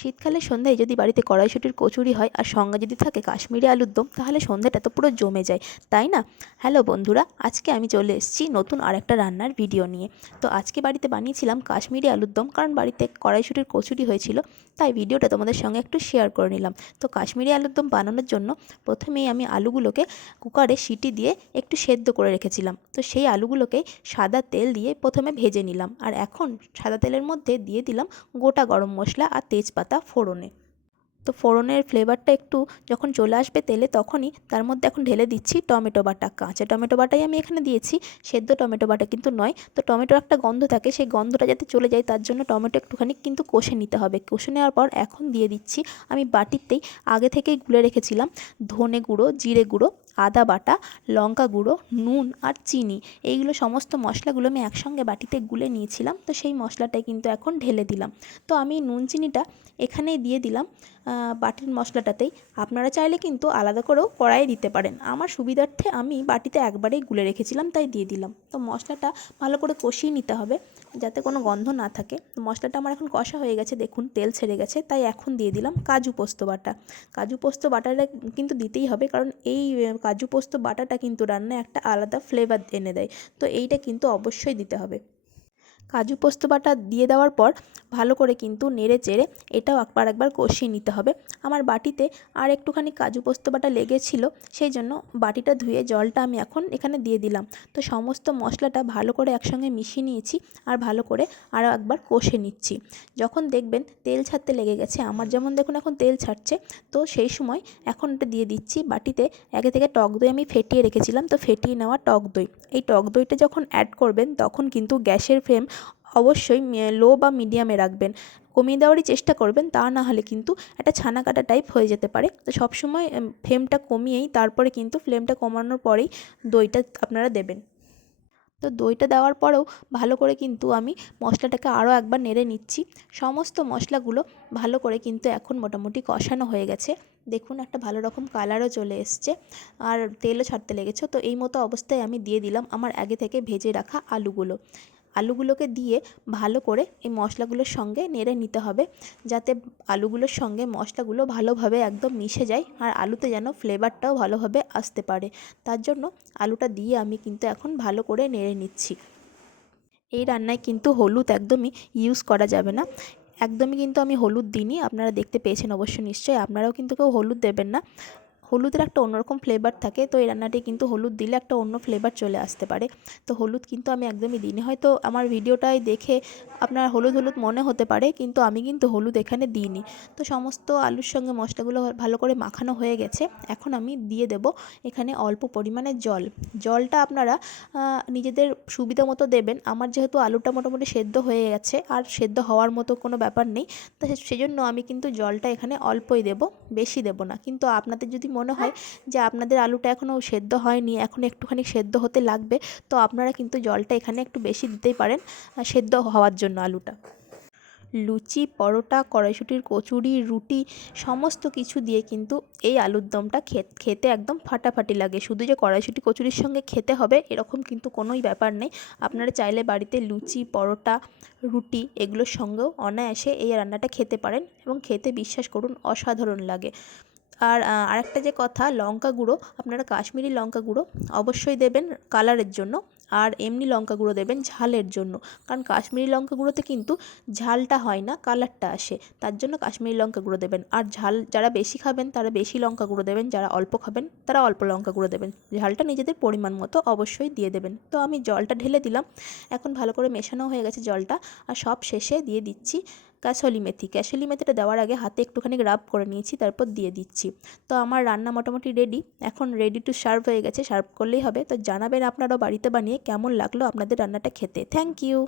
শীতকালে সন্ধ্যায় যদি বাড়িতে কড়াইশুঁটির কচুরি হয় আর সঙ্গে যদি থাকে কাশ্মীরি আলুর দম, তাহলে সন্ধ্যাটা তো পুরো জমে যায়, তাই না? হ্যালো বন্ধুরা, আজকে আমি চলে এসেছি নতুন আরেকটা রান্নার ভিডিও নিয়ে। তো আজকে বাড়িতে বানিয়েছিলাম কাশ্মীরি আলুর দম, কারণ বাড়িতে কড়াইশুঁটির কচুরি হয়েছিল, তাই ভিডিওটা তোমাদের সঙ্গে একটু শেয়ার করে নিলাম। তো কাশ্মীরি আলুর দম বানানোর জন্য প্রথমেই আমি আলুগুলোকে কুকারে সিটি দিয়ে একটু সেদ্ধ করে রেখেছিলাম। তো সেই আলুগুলোকে সাদা তেল দিয়ে প্রথমে ভেজে নিলাম, আর এখন সাদা তেলের মধ্যে দিয়ে দিলাম গোটা গরম মশলা আর তেজপাতা ফোড়নে। তো ফোড়নের ফ্লেভারটা একটু যখন চলে আসবে তেলে, তখনই তার মধ্যে এখন ঢেলে দিচ্ছি টমেটো বাটা। কাঁচা টমেটো বাটাই আমি এখানে দিয়েছি, সেদ্ধ টমেটো বাটা কিন্তু নয়। তো টমেটোর একটা গন্ধ থাকে, সেই গন্ধটা যাতে চলে যায় তার জন্য টমেটো একটুখানি কিন্তু কষে নিতে হবে। কষে নেওয়ার পর এখন দিয়ে দিচ্ছি আমি বাটিতেই আগে থেকেই গুলে রেখেছিলাম ধনে গুঁড়ো, জিরে গুঁড়ো, আদা বাটা, লঙ্কা গুঁড়ো, নুন আর চিনি। এইগুলো সমস্ত মশলাগুলো আমি একসঙ্গে বাটিতে গুলে নিয়েছিলাম। তো সেই মশলাটাই কিন্তু এখন ঢেলে দিলাম। তো আমি নুন চিনিটা এখানেই দিয়ে দিলাম বাটির মশলাটাতেই। আপনারা চাইলে কিন্তু আলাদা করেও কড়াইয়ে দিতে পারেন। আমার সুবিধার্থে আমি বাটিতে একবারেই গুলে রেখেছিলাম, তাই দিয়ে দিলাম। তো মশলাটা ভালো করে কষিয়ে নিতে হবে যাতে কোনো গন্ধ না থাকে। মশলাটা আমার এখন কষা হয়ে গেছে, দেখুন তেল ছেড়ে গেছে। তাই এখন দিয়ে দিলাম কাজু পোস্ত বাটা। কাজু পোস্ত বাটাটা কিন্তু দিতেই হবে, কারণ এই কাজু পোস্ত বাটাটা কিন্তু রান্নায় একটা আলাদা ফ্লেভার এনে দেয়। তো এইটা কিন্তু অবশ্যই দিতে হবে। কাজু পোস্ত বাটা দিয়ে দেওয়ার পর ভালো করে কিন্তু নেড়ে চেড়ে এটাও একবার কষিয়ে নিতে হবে। আমার বাটিতে আর একটুখানি কাজু পোস্ত বাটা লেগেছিল, সেই জন্য বাটিটা ধুয়ে জলটা আমি এখন এখানে দিয়ে দিলাম। তো সমস্ত মশলাটা ভালো করে একসঙ্গে মিশিয়ে নিয়েছি, আর ভালো করে আরও একবার কষে নিচ্ছি। যখন দেখবেন তেল ছাড়তে লেগে গেছে, আমার যেমন দেখুন এখন তেল ছাড়ছে, তো সেই সময় এখন এটা দিয়ে দিচ্ছি বাটিতে আগে থেকে টক দই আমি ফেটিয়ে রেখেছিলাম। তো ফেটিয়ে নেওয়া টক দই, এই টক দইটা যখন অ্যাড করবেন তখন কিন্তু গ্যাসের ফ্লেম অবশ্যই লো বা মিডিয়ামে রাখবেন। কমিয়ে দেওয়ারই চেষ্টা করবেন, তা না হলে কিন্তু একটা ছানা কাটা টাইপ হয়ে যেতে পারে। তো সবসময় ফ্লেমটা কমিয়েই তারপরে কিন্তু ফ্লেমটা কমানোর পরেই দইটা আপনারা দেবেন। তো দইটা দেওয়ার পরেও ভালো করে কিন্তু আমি মশলাটাকে আরও একবার নেড়ে নিচ্ছি। সমস্ত মশলাগুলো ভালো করে কিন্তু এখন মোটামুটি কষানো হয়ে গেছে। দেখুন একটা ভালো রকম কালারও চলে এসছে, আর তেলও ছাড়তে লেগেছে। তো এই মতো অবস্থায় আমি দিয়ে দিলাম আমার আগে থেকে ভেজে রাখা আলুগুলো। আলুগুলোকে দিয়ে ভালো করে এই মশলাগুলোর সঙ্গে নেড়ে নিতে হবে, যাতে আলুগুলোর সঙ্গে মশলাগুলো ভালোভাবে একদম মিশে যায়, আর আলুতে যেন ফ্লেভারটাও ভালোভাবে আসতে পারে। তার জন্য আলুটা দিয়ে আমি কিন্তু এখন ভালো করে নেড়ে নিচ্ছি। এই রান্নায় কিন্তু হলুদ একদমই ইউজ করা যাবে না। একদমই কিন্তু আমি হলুদ দিইনি, আপনারা দেখতে পেয়েছেন অবশ্য নিশ্চয়ই। আপনারাও কিন্তু কেউ হলুদ দেবেন না। হলুদের একটা অন্যরকম ফ্লেভার থাকে, তো এই রান্নাটি কিন্তু হলুদ দিলে একটা অন্য ফ্লেভার চলে আসতে পারে। তো হলুদ কিন্তু আমি একদমই দিইনি। হয়তো আমার ভিডিওটায় দেখে আপনার হলুদ হলুদ মনে হতে পারে, কিন্তু আমি কিন্তু হলুদ এখানে দিইনি। তো সমস্ত আলুর সঙ্গে মশলাগুলো ভালো করে মাখানো হয়ে গেছে। এখন আমি দিয়ে দেব এখানে অল্প পরিমাণে জল। জলটা আপনারা নিজেদের সুবিধা মতো দেবেন। আমার যেহেতু আলুটা মোটামুটি সেদ্ধ হয়ে গেছে, আর সেদ্ধ হওয়ার মতো কোনো ব্যাপার নেই, তো সেজন্য আমি কিন্তু জলটা এখানে অল্পই দেব, বেশি দেব না। কিন্তু আপনাদের যদি মনে হয় যে আপনাদের আলুটা এখনও সেদ্ধ হয়নি, এখন একটুখানি সেদ্ধ হতে লাগবে, তো আপনারা কিন্তু জলটা এখানে একটু বেশি দিতেই পারেন সেদ্ধ হওয়ার জন্য আলুটা। লুচি, পরোটা, কড়াইশুঁটির কচুরি, রুটি সমস্ত কিছু দিয়ে কিন্তু এই আলুর দমটা খেতে একদম ফাটাফাটি লাগে। শুধু যে কড়াইশুঁটি কচুরির সঙ্গে খেতে হবে এরকম কিন্তু কোনোই ব্যাপার নেই। আপনারা চাইলে বাড়িতে লুচি, পরোটা, রুটি এগুলোর সঙ্গেও অনায়াসে এই রান্নাটা খেতে পারেন, এবং খেতে বিশ্বাস করুন অসাধারণ লাগে। আর আরেকটা যে কথা, লঙ্কা গুঁড়ো আপনারা কাশ্মীরি লঙ্কা গুঁড়ো অবশ্যই দেবেন কালারের জন্য, আর এমনি লঙ্কা গুঁড়ো দেবেন ঝালের জন্য। কারণ কাশ্মীরি লঙ্কা গুঁড়োতে কিন্তু ঝালটা হয় না, কালারটা আসে, তার জন্য কাশ্মীরি লঙ্কা গুঁড়ো দেবেন। আর ঝাল যারা বেশি খাবেন তারা বেশি লঙ্কা গুঁড়ো দেবেন, যারা অল্প খাবেন তারা অল্প লঙ্কা গুঁড়ো দেবেন। ঝালটা নিজেদের পরিমাণ মতো অবশ্যই দিয়ে দেবেন। তো আমি জলটা ঢেলে দিলাম, এখন ভালো করে মেশানো হয়ে গেছে জলটা। আর সব শেষে দিয়ে দিচ্ছি কাসুরি মেথি। কাসুরি মেথিটা দেওয়ার আগে হাতে একটুখানি রাব করে নিয়েছি, তারপর দিয়ে দিচ্ছি। তো আমার রান্না মোটামুটি রেডি, এখন রেডি টু সার্ভ হয়ে গেছে, সার্ভ করলেই হবে। তো জানাবেন আপনারাও বাড়িতে বানিয়ে কেমন লাগলো আপনাদের রান্নাটা খেতে। Thank you.